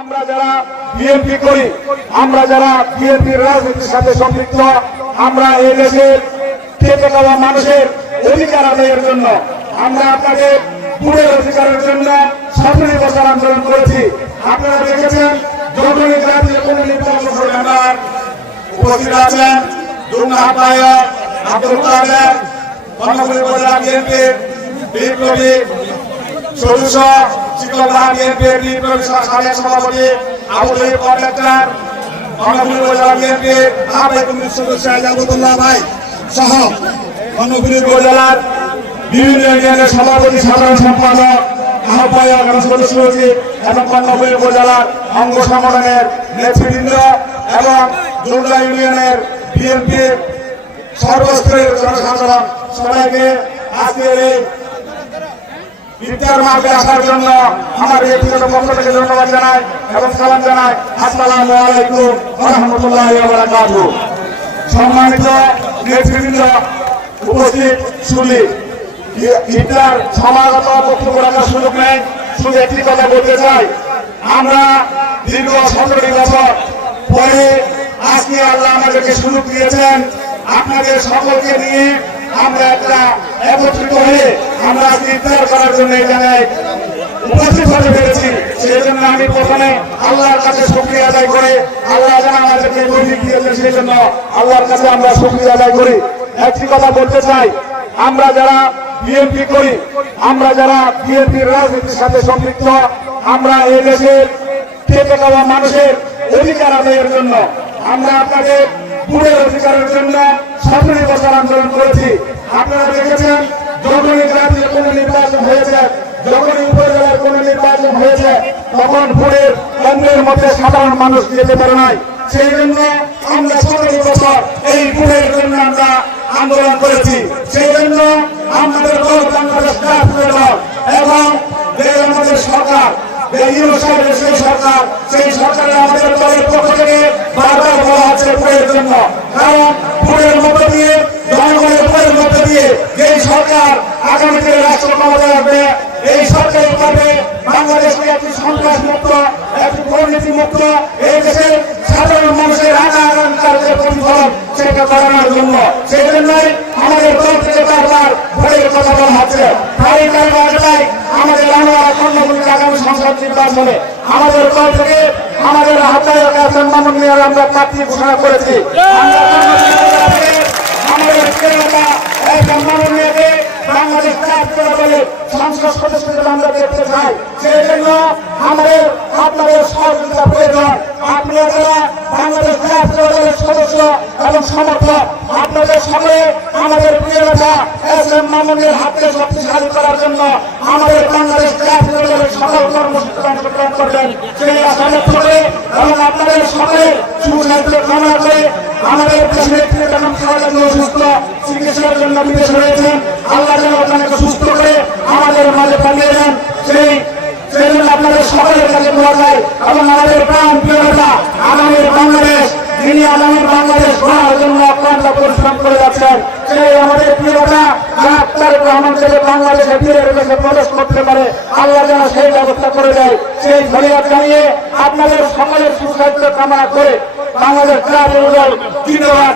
আমরা যারা বিএনপি করি, আমরা যারা বিএনপির রাজনীতির সাথে সম্পৃক্ত, আমরা এই দেশের খেতে খাওয়া মানুষের অধিকার আদায়ের জন্য, আমরা আপনাদের ভোটের অধিকারের জন্য সতেরো বছর আন্দোলন করেছি। আপনারা দেখেছেন, যখনই জাতীয় কোনো নির্বাচন করে আমার উপস্থিত আছেন দুর্গা বিএনপির বিপ্লবী, সদস্য শিক্ষকরা বিএনপির বিপ্লবী সাবেক সভাপতি আবুল কন্ডাক্টর কর্ণফুলী উপজেলা বিএনপির কমিটির সদস্য জাবুতুল্লাহ ভাই সহ কর্ণফুলী উপজেলার বিভিন্ন ইউনিয়নের সভাপতি, সাধারণ সম্পাদক, আহ্বায়ক সদস্য সচিব এবং কর্ণফুলী উপজেলার অঙ্গ সংগঠনের নেতৃবৃন্দ এবং দুর্গা ইউনিয়নের বিএনপির সর্বস্তরের জনসাধারণ। সবাইকে আজকের এই ইফতার মাহফিলে আসার জন্য আমার ব্যক্তিগত পক্ষ থেকে ধন্যবাদ জানাই এবং সালাম জানাই। আসসালামু আলাইকুম রাহমাতুল্লাহি ওয়া বারাকাতুহু সম্মানিত নেতৃবৃন্দ, উপস্থিত শুনি ইফতার সমাগত বক্তব্য রাখার সুযোগ নেই, শুধু একটি কথা বলতে চাই। আমরা দীর্ঘ সতেরোটি বছর পরে আজকে আল্লাহ আমাদেরকে সুযোগ দিয়েছেন। আপনাদের সকলকে নিয়ে আমরা একটা একত্রিত হয়ে আমরা ইফতার করার জন্য এই জায়গায় উপস্থিত হতে পেরেছি। সেই জন্য আমি প্রথমে আল্লাহর কাছে শুক্রিয়া আদায় করে আল্লাহ যেন আমাদেরকে তৈরি দিয়েছেন সেই জন্য আল্লাহর কাছে আমরা শুক্রিয়া আদায় করি। একটি কথা বলতে চাই, আমরা যারা বিএনপি করি, আমরা যারা বিএনপির রাজনীতির সাথে সম্পৃক্ত, আমরা এই দেশের খেতে খাওয়া মানুষের অধিকার আদায়ের জন্য, আমরা আপনাদের ভোটের অধিকারের জন্য সতেরো বছর আন্দোলন করেছি। আপনারা দেখেছেন, যখনই জাতীয় কোনো নির্বাচন হয়েছে, যখনই উপজেলার কোনো নির্বাচন হয়েছে, তখন ভোটের কেন্দ্রের মধ্যে সাধারণ মানুষ যেতে পারে নাই। সেই জন্য আমরা সতেরো বছর এই ভোটের জন্য আমরা আন্দোলন করেছি। সেই জন্য আমাদের দল বাংলাদেশ এবং আমাদের সরকার সেই সরকার, সেই সরকারের আমাদের দলের পক্ষ থেকে বারবার বলা জন্য। কারণ ভোটের মধ্য দিয়ে জনগণের ভোটের মধ্য দিয়ে যে সরকার আগামীতে রাষ্ট্র ক্ষমতায় আসবে, এই সরকার পাবে বাংলাদেশকে একটি সন্ত্রাস মুক্ত একটি দুর্নীতি মুক্ত এই দেশের সাধারণ মানুষের আগা আগামীকার যে প্রতিফলন সেটা করানোর জন্য। সেই জন্যই আমাদের দল থেকে বারবার ভোটের কথা বলা হচ্ছে। তাই কারণে আমাদের আনোয়ারা কর্ণভূমির আগামী সংসদ নির্বাচনে আমাদের দল থেকে আমাদের আহ্বায়ক আছেন মামুন মিয়ার, আমরা প্রার্থী ঘোষণা করেছি। আমাদের আমাদের আপনাদের সহযোগিতা প্রয়োজন। আপনারা বাংলাদেশ দলের সদস্য এবং সমর্থক। আপনাদের সকলে আমাদের প্রিয় নেতা এস এম মামুনের হাতকে শক্তিশালী করার জন্য আমাদের বাংলাদেশ জাতীয় দলের সকল কর্মসূচিতে অংশগ্রহণ করবেন। সেই আশানে করে এবং আপনাদের সকলে সুস্বাস্থ্য কামনা করে আমাদের দেশের যেমন খাওয়া সুস্থ চিকিৎসার জন্য বিদেশে রয়েছেন আল্লাহ যেন আপনাকে সুস্থ করে আমাদের মাঝে পালিয়ে যান। সেই সেই আপনাদের সকলের কাছে দোয়া চাই এবং আমাদের প্রাণ প্রিয় নেতা আগামীর বাংলাদেশ যিনি আগামীর বাংলাদেশ গড়ার জন্য অক্লান্ত পরিশ্রম করে যাচ্ছেন সেই আমাদের প্রিয়তা ডাক্তার রহমান থেকে বাংলাদেশে বীরের কাছে প্রবেশ করতে পারে, আল্লাহ যেন সেই ব্যবস্থা করে দেয় সেই ধন্যবাদ জানিয়ে আপনাদের সকলের সুস্বাস্থ্য কামনা করে বাংলাদেশ জাতীয় দল জিয়া।